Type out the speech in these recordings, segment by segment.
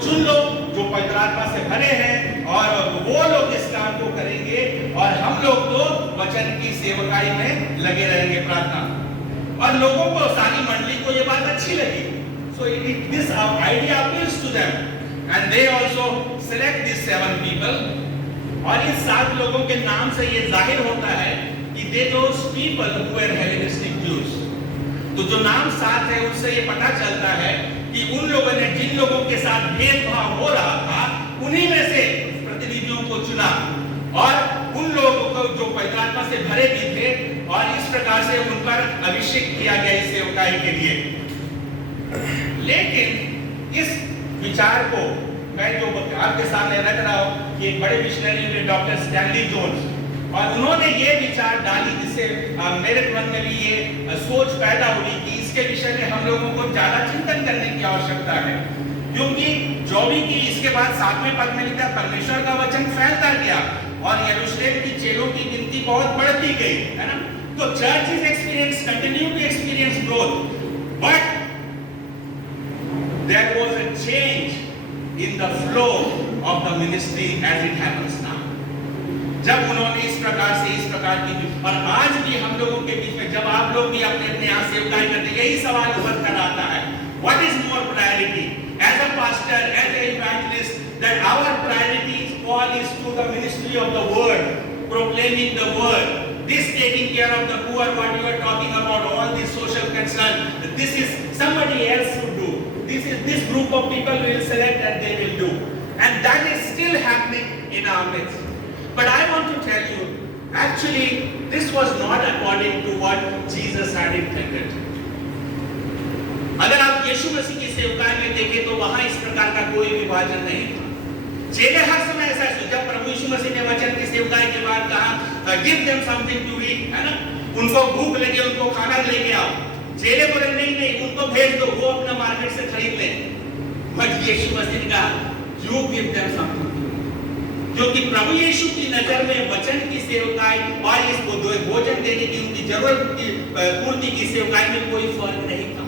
सुन लो जो पवित्र आत्मा से भरे हैं और वो लोग इस काम को करेंगे और हम लोग तो वचन की सेवकाई में लगे रहेंगे प्रार्थना। और लोगों को सारी मंडली को ये बात अच्छी लगी। So this idea appeals to them and they also select this 7 people. और इस 7 लोगों के नाम से ये जाहिर होता है कि they those people who were Hellenistic Jews. तो जो नाम 7 है उससे ये पता चलता है कि उन लोगों ने जिन लोगों के साथ भेदभाव हो रहा था उन्हीं में से प्रतिनिधियों को चुना और उन लोगों को जो पवित्र आत्मा से भरे भी थे और इस प्रकार से उन पर अभिषेक किया गया इस सेवकाई के लिए। लेकिन इस विचार को मैं जो आपके सामने रख रहा हूं कि एक बड़े मिशनरी हुए डॉक्टर स्टैनली जोन्स और उन्होंने ये विचार डाली जिससे मेरे मन में भी ये सोच पैदा हुई कि इसके विषय में हम लोगों को ज्यादा चिंतन करने की आवश्यकता है। क्योंकि जो भी की इसके बाद 7वें पद में लिखा परमेश्वर का वचन फैलता गया और यरूशलेम की चेलों की गिनती बहुत बढ़ती गई, है ना। तो church is experience continue to experience growth but there was a change in the flow of the ministry as it happens now. जब उन्होंने इस प्रकार की और आज भी हम लोगों के बीच में जब आप लोग भी अपने अपने यहाँ सेवकाई करते हैं यही सवाल उभर कर आता है, what is more priority as a pastor as a evangelist, that our priority call is to the ministry of the word, proclaiming the word, this taking care of the poor, what you are talking about, all this social concern, this is somebody else should do, this group of people will select and they will do, and that is still happening in our midst. But I want to tell you, actually this was not according to what Jesus had intended. अगर आप यीशु मसीह की सेवकाई में देखें तो वहां इस प्रकार का कोई विभाजन नहीं था। चेले हर समय ऐसा है, जब प्रभु यीशु मसीह ने वचन की सेवकाई के बाद कहा give them something to eat, है ना, उनको भूख लगे उनको खाना लेके आओ, चेले बोले नहीं उनको भेज दो वो अपना मार्केट से खरीद ले। बट यीशु मसीह ने कहा यू गिव देम समथिंग, क्योंकि प्रभु यीशु की नजर में वचन की सेवकाई और इसको भोजन देने की उनकी जरूरत की पूर्ति की सेवकाई में कोई फर्क नहीं था।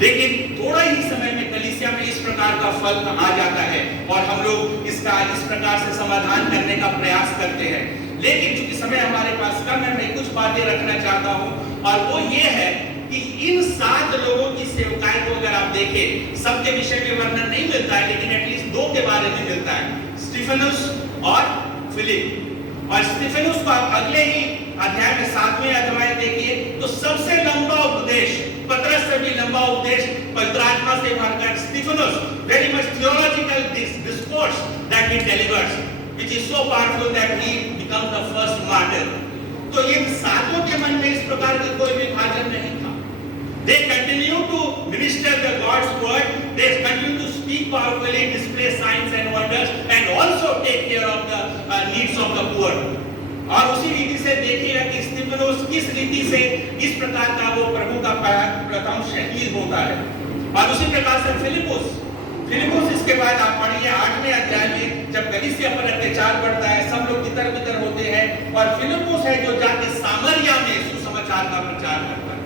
लेकिन थोड़ा ही समय में कलीसिया में इस प्रकार का फल आ जाता है और हम लोग इसका इस प्रकार से समाधान करने का प्रयास करते हैं। लेकिन चूंकि समय हमारे पास कम है, मैं कुछ बातें रखना चाहता हूं और वो ये है कि इन 7 लोगों की सेवकाई को अगर आप देखें, सबके विषय में वर्णन नहीं मिलता है लेकिन एटलीस्ट 2 के बारे में मिलता है, स्टीफनुस और फिलिप। और स्टीफनुस को आप अगले ही अध्याय में 7वें अध्याय देखिए तो सबसे लंबा उपदेश, पतरस से भी लंबा उपदेश पवित्र आत्मा से भरकर Stephanus very much theological discourse that he delivers which is so powerful that he become the first martyr. तो इन 7 के मन में इस प्रकार की कोई विभाजन नहीं था। They continue to minister the God's word, they continue to speak powerfully, display signs and wonders and also take care of the needs of the poor. और उसी रीति से देखिएगा कि स्टीफनुस किस रीति से इस प्रकार का वो प्रभु का प्रथम शहीद होता है। और उसी प्रकार से फिलिपुस इसके बाद आप पढ़िए 8वें अध्याय में जब कलीसिया पर अत्याचार बढ़ता है, सब लोग तितर-बितर होते हैं और फिलिपुस है जो जाके सामरिया में सुसमाचार का प्रचार करता है।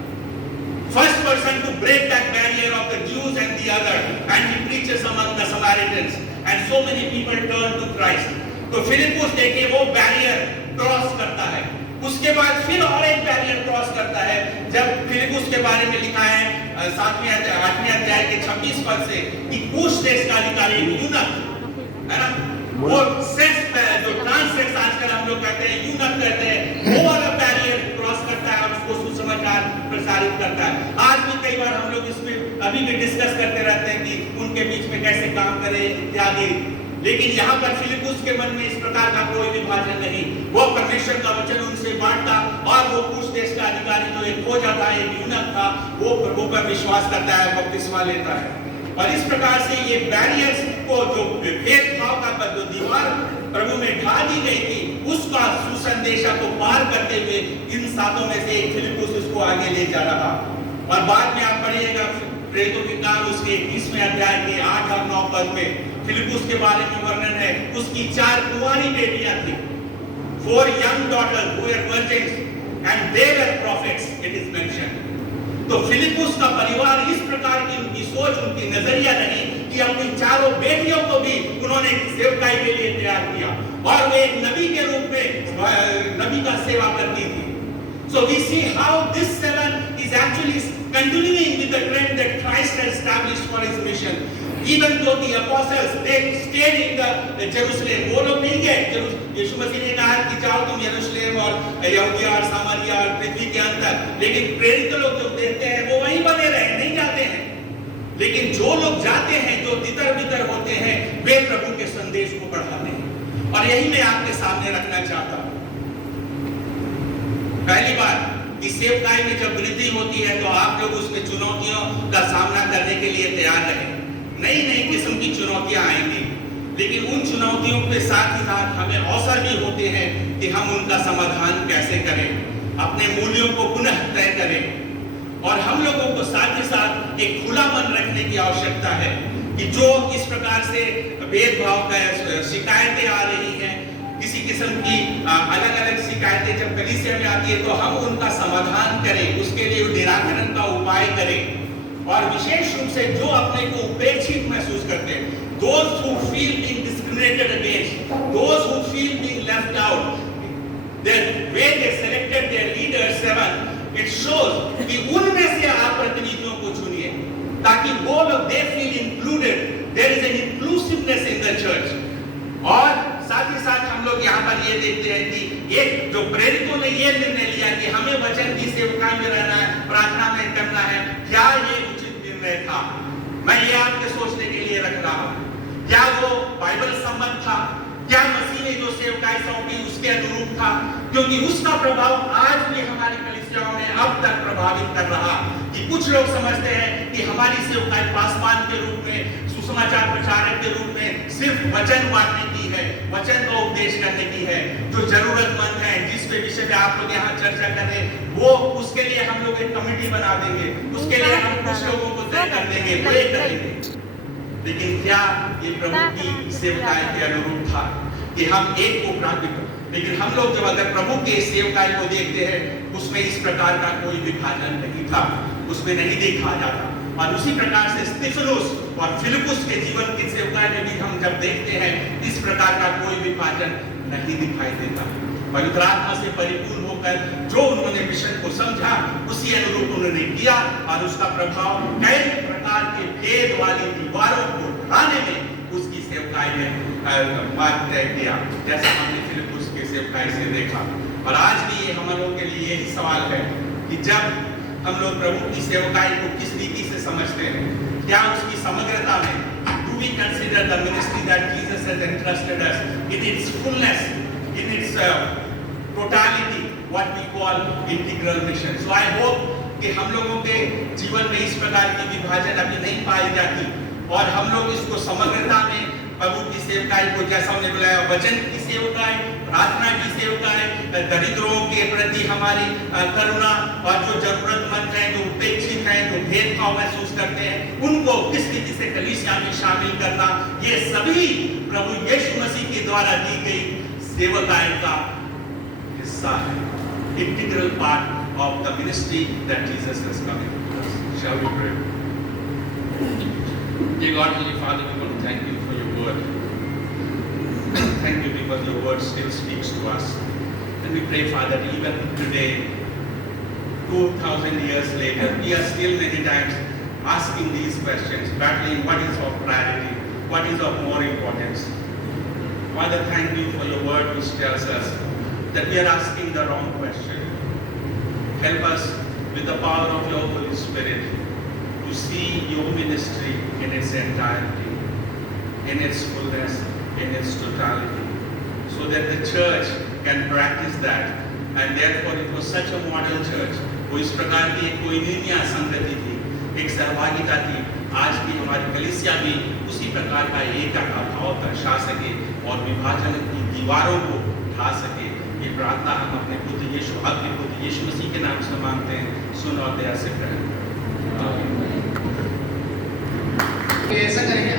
First person to break that barrier of the Jews and the other, and he preaches among the Samaritans, and so many people turn to Christ. तो फिलिपुस देखिए वो बैरियर क्रॉस करता है। उसके बाद फिर और एक बैरियर क्रॉस करता है जब फिलिपुस के बारे में लिखा है 8वें अध्याय के 26 पद से कि कुश देश का अधिकारी यूनक, है ना, वो सेक्स जो ट्रांससेक्स आजकल हम लोग कहते हैं यूनक कहते हैं, वो वाला बैरियर क्रॉस करता है और उसको सुसमाचार प्रसारित करता है। आज भी कई बार हम लोग इसमें अभी भी डिस्कस करते रहते हैं कि उनके बीच में कैसे काम करें इत्यादि। लेकिन यहाँ पर फिलिपुस के मन में इस प्रकार का कोई विभाजन नहीं, वो परमेश्वर का वचन उनसे बांटता और वो कुछ देश का अधिकारी जो एक खोजा था, एक यूनक था, वो प्रभु पर विश्वास करता है, बपतिस्मा लेता है। और इस प्रकार से ये बैरियर्स को जो भेदभाव का जो दीवार प्रभु में ढा दी गई थी उसका सुसंदेशा को पार करते हुए इन 7 में से एक फिलिपुस उसको आगे ले जा रहा। और बाद में आप पढ़िएगा प्रेरितों के काम उसके 20वें अध्याय के 8 और 9 पद में फिलिपुस के बारे में वर्णन है। उसकी 4 कुंवारी बेटियां थी, 4 young daughters who were virgins and they were prophets, it is mentioned। तो फिलिपुस का परिवार इस प्रकार की उनकी सोच, उनकी नजरिया नहीं कि अपनी चारों बेटियों को भी उन्होंने सेवकाई के लिए तैयार किया और वे एक नबी के रूप में नबी का सेवा करती थी। So we see how this 7 is actually continuing with the trend that Christ has established for his mission. Even though the apostles they stayed in the Jerusalem, वो लोग नहीं गए। यीशु मसीह ने कहा कि जाओ तुम यरूशलेम और यहूदिया और सामरिया और पृथ्वी के अंत तक, लेकिन प्रेरित लोग जो देखते हैं वो वहीं बने रहे, नहीं जाते हैं। लेकिन जो लोग जाते हैं, जो तितर बितर होते हैं, वे प्रभु के संदेश को बढ़ाते हैं। और यही मैं आपके सामने रखना चाहता हूं। पहली बात, इस सेवकाई में जब वृद्धि होती है तो आप लोग उसमें चुनौतियों का सामना करने के लिए तैयार रहें। नई नई किस्म की चुनौतियां आएंगी, लेकिन उन चुनौतियों के साथ ही साथ हमें अवसर भी होते हैं कि हम उनका समाधान कैसे करें, अपने मूल्यों को पुनः तय करें। और हम लोगों को साथ ही साथ एक खुला मन रखने की आवश्यकता है कि जो इस प्रकार से भेदभाव का शिकायतें आ रही हैं, किसी किस्म की अलग अलग शिकायतें जब कलीसिया में आती है तो हम उनका समाधान करें, उसके लिए निराकरण का उपाय करें। और विशेष रूप से जो अपने को उपेक्षित महसूस करते हैं, those who feel being discriminated against, those who feel being left out, the way they selected their leaders 7, it shows कि उनमें से आप प्रतिनिधियों को चुनिए ताकि वो लोग they feel included, there is an inclusiveness in the church। और साथ ही साथ हम लोग यहाँ पर ये देखते हैं कि एक जो प्रेरितों ने ये निर्णय लिया कि हमें वचन की सेवकाई में रहना है, प्रार्थना में करना है, क्या ये उचित निर्णय था? मैं ये आपके सोचने के लिए रख रहा हूँ। क्या वो बाइबल सम्मत था? क्या मसीह ने जो सेवकाई सौंपी उसके अनुरूप था? क्योंकि उसका प्रभाव आज भी हमारी कलीसियाओं में अब तक प्रभावित कर रहा कि कुछ लोग समझते हैं कि हमारी सेवकाई पासवान के रूप में, सुसमाचार प्रचारक के रूप में सिर्फ वचन बांटने की है, वचन का उपदेश करने की है। जो जरूरतमंद है, जिस विषय पे आप लोग यहाँ चर्चा कर रहे हैं, वो उसके लिए हम लोग एक कमेटी बना देंगे, उसके लिए हम कुछ लोगों को तय कर देंगे, वो ये करेंगे। लेकिन क्या ये प्रभु की सेवकाई के अनुरूप था कि हम एक को प्राप्त? लेकिन हम लोग जब अगर प्रभु के सेवकाई को देखते हैं, उसमें इस प्रकार का कोई विभाजन नहीं था, उसमें नहीं देखा जाता। और उसी प्रकार से स्तिफनुस और फिलिपुस के जीवन की सेवकाई में भी हम जब देखते हैं, इस प्रकार का कोई विभाजन नहीं दिखाई देता। पवित्र आत्मा से परिपूर्ण होकर जो उन्होंने मिशन को समझा, उसी अनुरूप उन्होंने किया और उसका प्रभाव कई प्रकार के भेद वाली दीवारों को ढाने में उसकी सेवकाई में मार्ग तय किया, जैसा हमने फिलिपुस के सेवकाई से देखा। और आज भी ये हम लोगों के लिए यही सवाल है कि जब हम लोग प्रभु की सेवकाई को किस रीति से समझते हैं, क्या उसकी समग्रता में do we consider the ministry that Jesus has entrusted us in its fullness, in its totality, what we call integral mission? So I hope कि हम लोगों के जीवन में इस प्रकार की विभाजन अभी नहीं पाई जाती और हम लोग इसको समग्रता में प्रभु की सेवकाई को, जैसा हमने बुलाया, वचन की सेवकाई, प्रार्थना की सेवकाई, दरिद्रों के प्रति हमारी करुणा और जो जरूरतमंद हैं, जो उपेक्षित हैं, जो भेदभाव महसूस करते हैं, उनको किस रीति से कलीसिया में शामिल करना, ये सभी प्रभु यीशु मसीह के द्वारा दी गई सेवकाई का हिस्सा है, integral part of the ministry that Jesus has come to us. Shall we pray? Dear God, Holy Father, we want to thank you for your word. Thank you because your word still speaks to us. And we pray, Father, that even today, 2,000 years later, we are still many times asking these questions, battling what is of priority, what is of more importance. Father, thank you for your word which tells us that we are asking the wrong question. Help us with the power of your Holy Spirit to see your ministry in its entirety, in its fullness, in its totality, so that the church can practice that. And therefore it was such a model church. वो इस प्रकार की एक कोइनिया संगति थी, एक सहभागिता थी। आज भी हमारी कलीसिया भी उसी प्रकार का एक भाव दर्शा सके और विभाजन की दीवारों को ढा सके। ये प्रार्थना हम अपने पुत्र यीशु, अपने पुत्र यीशु मसीह के नाम से मांगते हैं। सुन और दया से ग्रहण करें। ऐसा करेंगे।